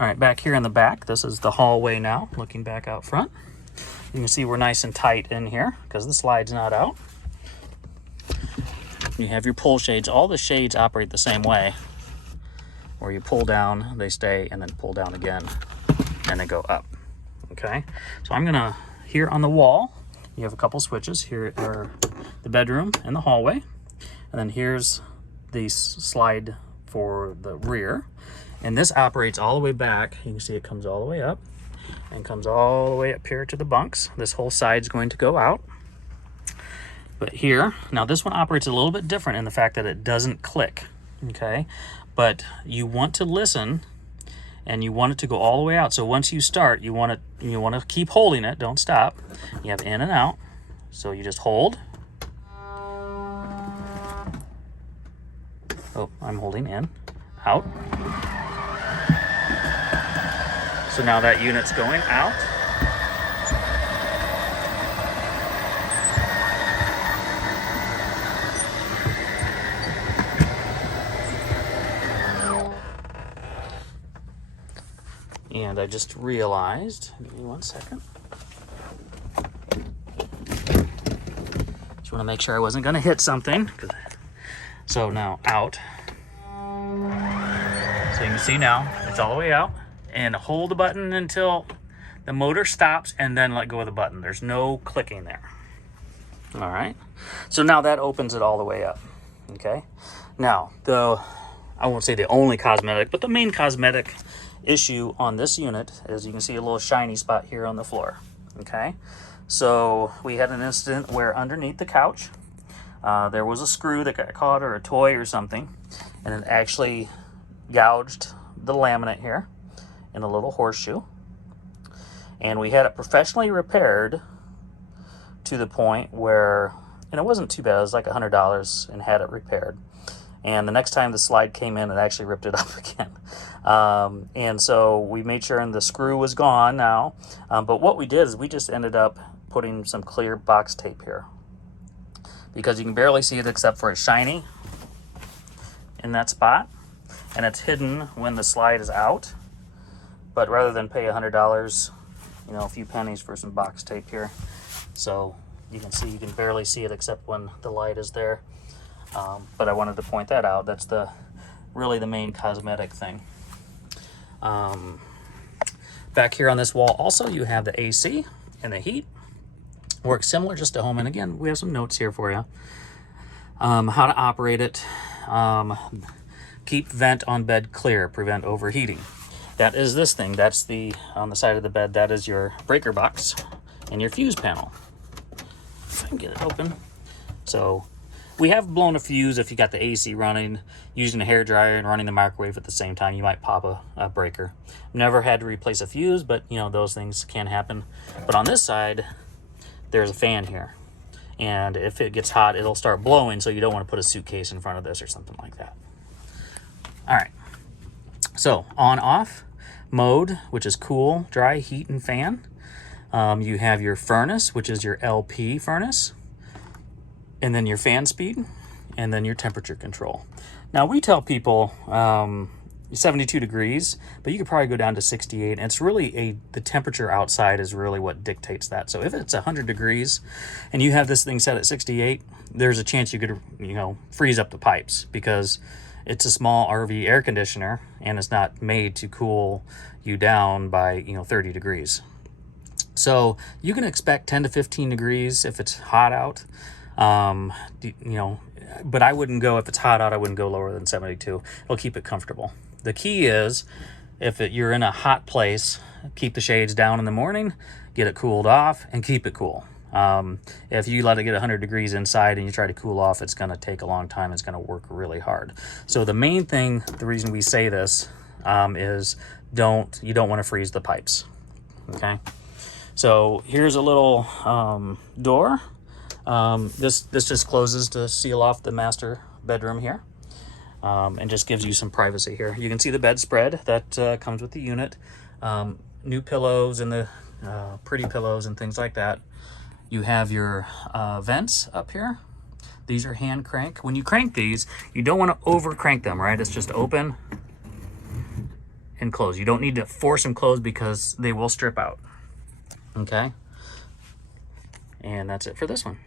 All right, back here in the back, this is the hallway now, looking back out front. You can see we're nice and tight in here because the slide's not out. You have your pull shades. All the shades operate the same way, where you pull down, they stay, and then pull down again, and they go up. Okay, so I'm gonna, here on the wall, you have a couple switches. Here are the bedroom and the hallway, and then here's the slide for the rear. And this operates all the way back. You can see it comes all the way up and comes all the way up here to the bunks. This whole side's going to go out. But here, now this one operates a little bit different in the fact that it doesn't click, okay? But you want to listen and you want it to go all the way out. So once you start, you want to keep holding it, don't stop. You have in and out. So you just hold. Oh, I'm holding in, out. So now that unit's going out. And I just realized, give me 1 second. Just want to make sure I wasn't going to hit something. So now out. So you can see now it's all the way out. And hold the button until the motor stops and then let go of the button. There's no clicking there. All right. So now that opens it all the way up. Okay. Now, I won't say the only cosmetic, but the main cosmetic issue on this unit is you can see a little shiny spot here on the floor. Okay. So we had an incident where underneath the couch, there was a screw that got caught or a toy or something, and it actually gouged the laminate here in a little horseshoe, and we had it professionally repaired to the point where, and it wasn't too bad, it was like $100 and had it repaired. And the next time the slide came in, it actually ripped it up again. And so we made sure and the screw was gone now. But what we did is we just ended up putting some clear box tape here, because you can barely see it except for it's shiny in that spot, and it's hidden when the slide is out. But rather than pay $100, you know, a few pennies for some box tape here. So you can see, you can barely see it except when the light is there. But I wanted to point that out. That's really the main cosmetic thing. Back here on this wall also, you have the AC and the heat. Works similar just to home. And again, we have some notes here for you. How to operate it. Keep vent on bed clear, prevent overheating. That is this thing. That's on the side of the bed, that is your breaker box and your fuse panel. If I can get it open. So we have blown a fuse if you got the AC running, using a hairdryer and running the microwave at the same time. You might pop a breaker. Never had to replace a fuse, but you know, those things can happen. But on this side, there's a fan here. And if it gets hot, it'll start blowing, so you don't want to put a suitcase in front of this or something like that. All right. So on off mode, which is cool, dry, heat, and fan. You have your furnace, which is your LP furnace, and then your fan speed, and then your temperature control. Now we tell people 72 degrees, but you could probably go down to 68. And it's really the temperature outside is really what dictates that. So if it's 100 degrees and you have this thing set at 68, there's a chance you could, you know, freeze up the pipes, because it's a small RV air conditioner and it's not made to cool you down by, you know, 30 degrees. So you can expect 10 to 15 degrees if it's hot out. You know, but I wouldn't go, if it's hot out, I wouldn't go lower than 72. It'll keep it comfortable. The key is, if you're in a hot place, keep the shades down in the morning, get it cooled off, and keep it cool. If you let it get 100 degrees inside and you try to cool off, it's going to take a long time. It's going to work really hard. So the main thing, the reason we say this, is you don't want to freeze the pipes. Okay. So here's a little, door. This just closes to seal off the master bedroom here. And just gives you some privacy here. You can see the bedspread that comes with the unit. New pillows and the pretty pillows and things like that. You have your vents up here. These are hand crank. When you crank these, you don't want to over crank them, right? It's just open and close. You don't need to force them closed because they will strip out. Okay? And that's it for this one.